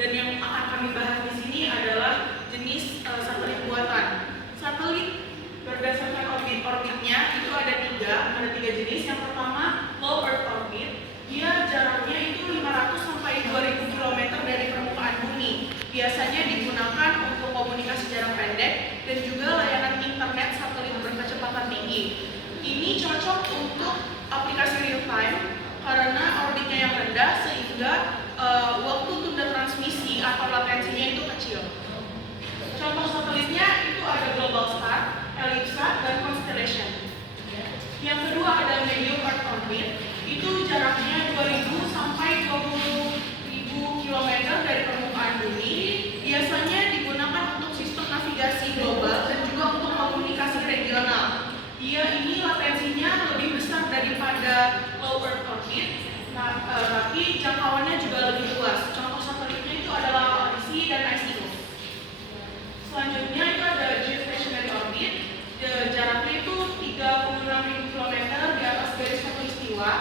Dan yang akan kami bahas di sini adalah jenis satelit buatan. Satelit berdasarkan orbitnya itu ada tiga jenis. Yang pertama low Earth orbit, dia jaraknya itu 500 sampai 2000 km dari permukaan bumi. Biasanya digunakan untuk komunikasi jarak pendek dan juga layanan internet satelit berkecepatan tinggi. Ini cocok untuk aplikasi real time karena orbitnya yang rendah sehingga waktu tunda transmisi atau latensinya itu kecil. Contoh satelitnya itu ada Globalstar, Ellipsat, dan Constellation. Yang kedua ada medium Earth orbit, itu jaraknya 2000 sampai 20.000 km dari permukaan bumi. Biasanya digunakan untuk sistem navigasi global dan juga untuk komunikasi regional. Ini latensinya lebih besar daripada low Earth orbit, tapi jangkauannya juga lebih luas. Contoh satelitnya itu adalah Odyssey dan ICO. Selanjutnya itu ada geostationary orbit, jaraknya itu 36.000 km di atas garis khatulistiwa.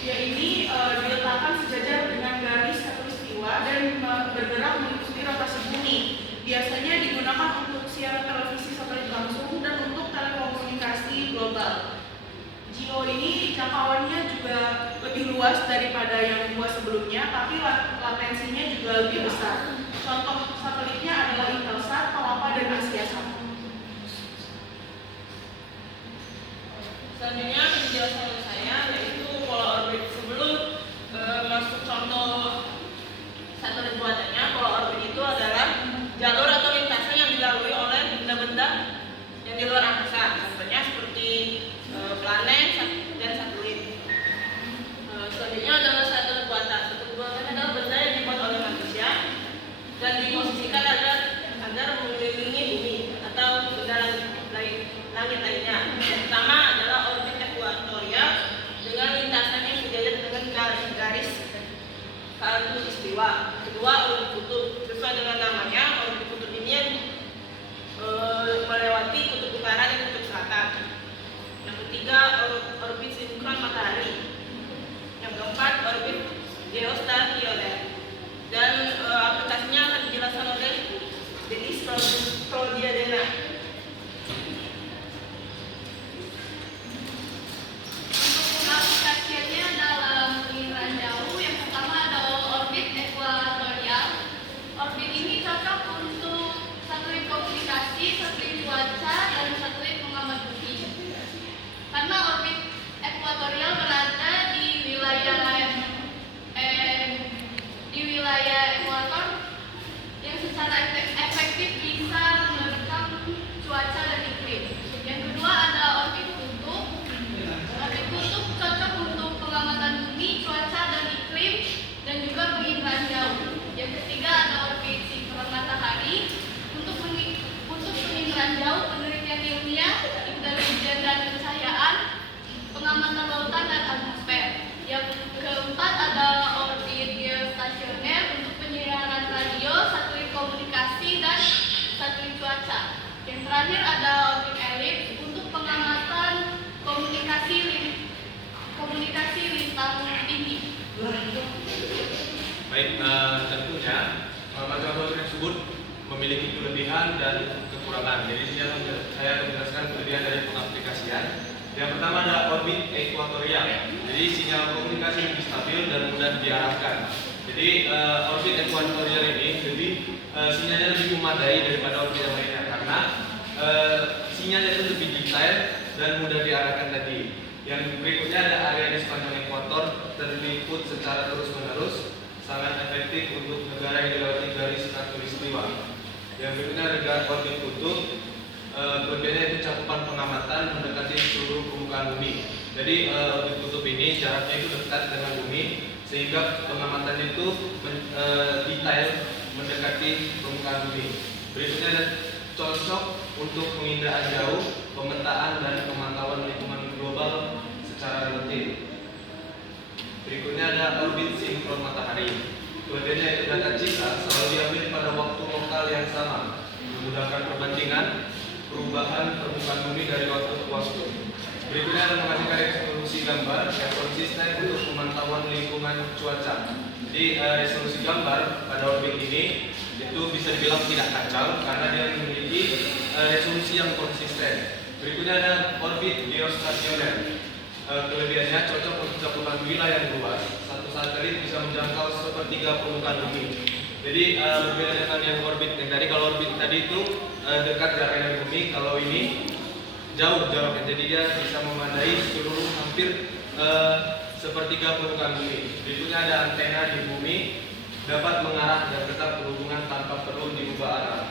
Ini diletakkan sejajar dengan garis khatulistiwa dan bergerak mengikuti rotasi bumi. Biasanya digunakan untuk siaran televisi satelit langsung dan untuk telekomunikasi global. GEO ini jangkauannya juga lebih luas daripada yang dua sebelumnya, tapi latensinya juga lebih besar. Contoh satelitnya adalah Intelsat, Palapa, dan Asiasat. Selanjutnya penjelasan dari saya yaitu pola orbit. Sebelum masuk contoh satelit buatannya, pola orbit itu adalah jalur atau lintasan yang dilalui oleh benda-benda yang di luar angkasa, contohnya seperti planet dan satelit. Selanjutnya adalah satelit buatan. Satelit buatan adalah benda yang dibuat oleh manusia dan diposisikan agar mengelilingi bumi atau benda langit lainnya. Yang pertama adalah orbit ekuatorial dengan lintasan yang sejajar dengan garis khatulistiwa. Kedua, orbit kutub. Sesuai dengan namanya, orbit kutub ini melewati kutub utara dan kutub selatan. Yang ketiga, orbit sinkron matahari. Yang keempat, orbit geostasioner. Dan aplikasinya akan dijelaskan oleh Denis Prodiadena. Aplikasinya dalam pengiraan jauh, yang pertama adalah orbit ekuatorial. Orbit ini cocok untuk satelit komunikasi, satelit cuaca, dan satelit pengamat bumi. Karena orbit ekuatorial berada di wilayah ekuator yang secara efektif bisa merekam cuaca dan iklim. Yang kedua ada orbit kutub. Orbit kutub cocok untuk pengamatan bumi, cuaca dan iklim, dan juga penginderaan jauh. Yang ketiga ada orbit sinkron matahari. Untuk penginderaan jauh, penelitian ilmiah, intelijen dan pencahayaan, pengamatan lautan dan atmosfer. Yang keempat ada orbit geostasioner untuk penyiaran radio, satelit komunikasi, dan satelit cuaca. Yang terakhir ada orbit elips untuk pengamatan komunikasi lintang tinggi. Baik, tentunya macam-macam tersebut memiliki kelebihan dan kekurangan. Jadi saya akan menjelaskan kelebihan dari pengaplikasian. Yang pertama adalah orbit ekuatorial. Jadi sinyal komunikasi lebih stabil dan mudah diarahkan. Jadi orbit ekuatorial ini sinyalnya lebih memadai daripada orbit yang lainnya karena sinyalnya itu lebih detail dan mudah diarahkan tadi. Yang berikutnya ada area di sepanjang ekuator terliput secara terus-menerus, sangat efektif untuk negara yang dilewati garis khatulistiwa. Yang berikutnya ada orbit kutub. Kelebihannya itu cakupan pengamatan mendekati seluruh permukaan bumi. Jadi orbit kutub ini jaraknya itu dekat dengan bumi sehingga pengamatan itu detail mendekati permukaan bumi. Berikutnya ada cocok untuk penginderaan jauh, pemetaan dan pemantauan lingkungan global secara rutin. Berikutnya ada orbit sinkron matahari. Kelebihannya itu data citra selalu diambil pada waktu lokal yang sama, memudahkan perbandingan perubahan permukaan bumi dari waktu ke waktu. Berikutnya ada menghasilkan resolusi gambar yang konsisten untuk pemantauan lingkungan cuaca. Jadi resolusi gambar pada orbit bisa dibilang tidak kacau karena dia memiliki resolusi yang konsisten. Berikutnya ada orbit geostasioner. Kelebihannya cocok untuk cakupan wilayah yang luas. Satu satelit bisa menjangkau sepertiga permukaan bumi. Jadi berbeda dengan yang orbit yang tadi. Kalau orbit tadi itu dekat jaraknya dengan bumi, kalau ini jauh jaraknya. Jadi dia bisa memandai seluruh hampir sepertiga permukaan bumi. Berikutnya ada antena di bumi, dapat mengarah dan tetap berhubungan tanpa perlu diubah arah.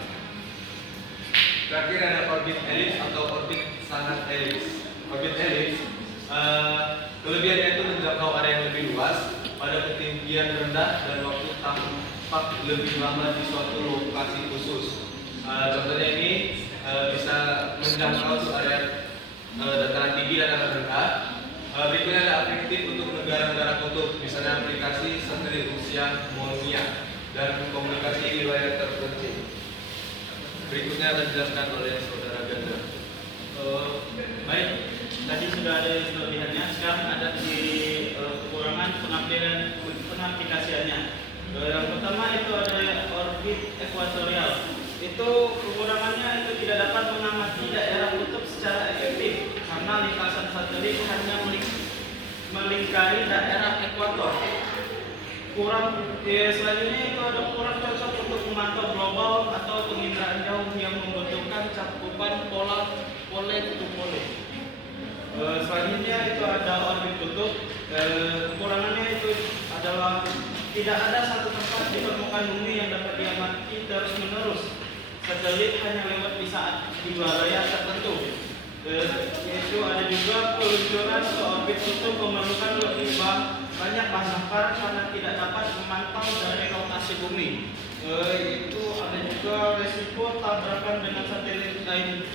Terakhir ada orbit elips atau orbit sangat elips. Orbit elips kelebihannya itu menjangkau area yang lebih luas pada ketinggian rendah dan waktu tampak lebih lama di suatu lokasi khusus. Contohnya ini bisa menjangkau area dataran tinggi dan dataran rendah. Berikutnya ada efektif untuk negara-negara kutub, misalnya aplikasi satelit Rusia, Monia, dan komunikasi wilayah terpencil. Berikutnya akan dijelaskan oleh saudara Ganda. Baik, tadi sudah ada kelebihannya, sekarang ada di kekurangan pengaplikasiannya. Yang pertama itu ada orbit ekuatorial. Itu kekurangannya itu tidak dapat mengamati daerah kutub secara efektif karena lintasan satelit hanya melingkari daerah ekuator. Selanjutnya itu ada kurang cocok untuk memantau global atau penginderaan jauh yang membutuhkan cakupan pole to pole. Selanjutnya itu ada orbit kutub. Kekurangannya itu adalah tidak ada satu tempat di permukaan bumi yang dapat diamati terus menerus. Satelit hanya lewat di saat di wilayah tertentu. Yaitu ada juga peluncuran ke orbit kutub memerlukan lebih banyak bahan bakar karena tidak dapat memantau dari rotasi bumi. Itu ada juga resiko tabrakan dengan satelit lain.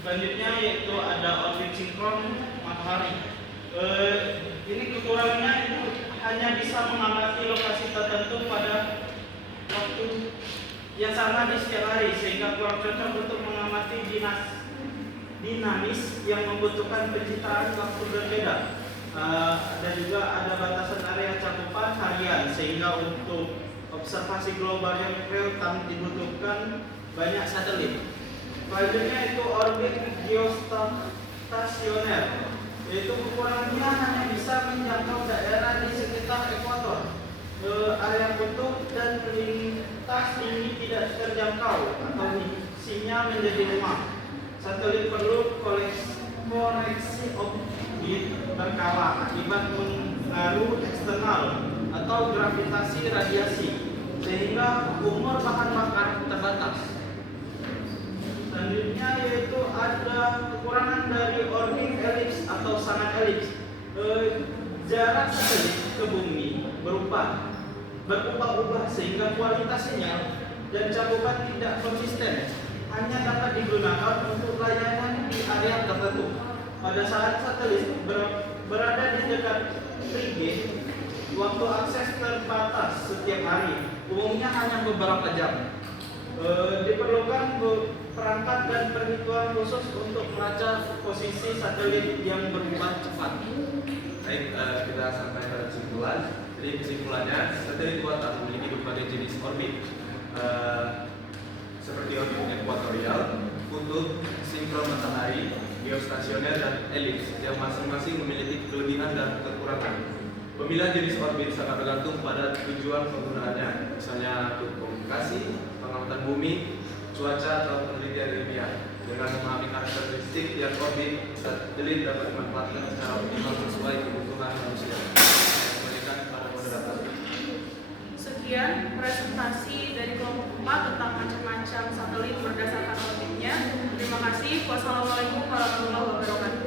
Selanjutnya yaitu ada orbit sinkron matahari. Ini kekurangannya itu hanya bisa mengamati lokasi tertentu pada waktu yang sama di setiap hari sehingga kurang cocok untuk mengamati dinamis yang membutuhkan pencitraan waktu berbeda. Dan juga ada batasan area cakupan harian sehingga untuk observasi global yang real time dibutuhkan banyak satelit. Selanjutnya itu orbit geostasioner, yaitu kekurangannya hanya bisa menjangkau daerah di sekitar ekuator. Area kutub dan lintas ini tidak terjangkau atau sinyal menjadi lemah. Satelit perlu koreksi orbit berkala akibat pengaruh eksternal atau gravitasi radiasi sehingga umur bahan bakar terbatas. Selanjutnya yaitu ada kekurangan dari orbit elips atau sangat elips. Jarak satelit ke bumi berubah-ubah sehingga kualitas sinyal dan cakupan tidak konsisten, hanya dapat digunakan untuk layanan di area tertentu. Pada saat satelit berada di dekat trigger, waktu akses terbatas setiap hari, umumnya hanya beberapa jam. Diperlukan perangkat dan perhitungan khusus untuk melacak posisi satelit yang berubah cepat. Baik, kita sampai pada kesimpulan. Jadi kesimpulannya, satelit buatan memiliki berbagai jenis orbit seperti orbit ekuatorial, kutub, sinkron matahari, geostasioner, dan elips yang masing-masing memiliki kelebihan dan kekurangan. Pemilihan jenis orbit sangat bergantung pada tujuan penggunaannya, misalnya untuk komunikasi, pengamatan bumi, cuaca, atau penelitian ilmiah. Dengan memahami karakteristik tiap orbit, satelit dapat dimanfaatkan secara optimal sesuai kebutuhan manusia. Kembalikan kepada moderator. Sekian presentasi dari kelompok 4 tentang macam-macam satelit berdasarkan orbitnya. Terima kasih. Wassalamualaikum warahmatullahi wabarakatuh.